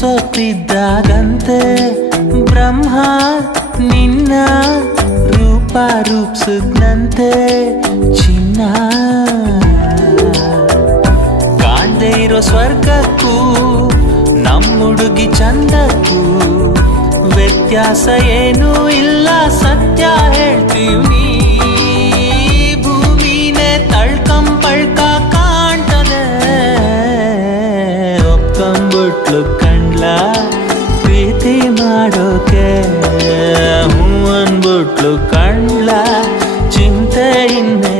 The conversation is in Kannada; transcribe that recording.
ಸೋತಿದ್ದಾಗಂತೆ ಬ್ರಹ್ಮ ನಿನ್ನ ರೂಪ ರೂಪಿಸಿದ್ನಂತೆ ಚಿನ್ನ. ಕಾಣ್ದೇ ಇರೋ ಸ್ವರ್ಗಕ್ಕೂ ನಮ್ಮುಡುಗಿ ಚಂದಕ್ಕೂ ವ್ಯತ್ಯಾಸ ಏನೂ ಇಲ್ಲ, ಸತ್ಯ ಹೇಳ್ತೀವಿ. ಭೂಮಿನೇ ತಳ್ಕಂಬಳ್ಕ ಕಾಣ್ತದೆ, ಒಪ್ಕೊಂಬಿಟ್ಲು ಕಂಡ್ಲ ಪ್ರೀತಿ ಮಾಡೋಕೆ, ಹೂ ಅನ್ಬಿಟ್ಲು ಕಂಡ್ಲ ಚಿಂತೆ ಇನ್ನೇ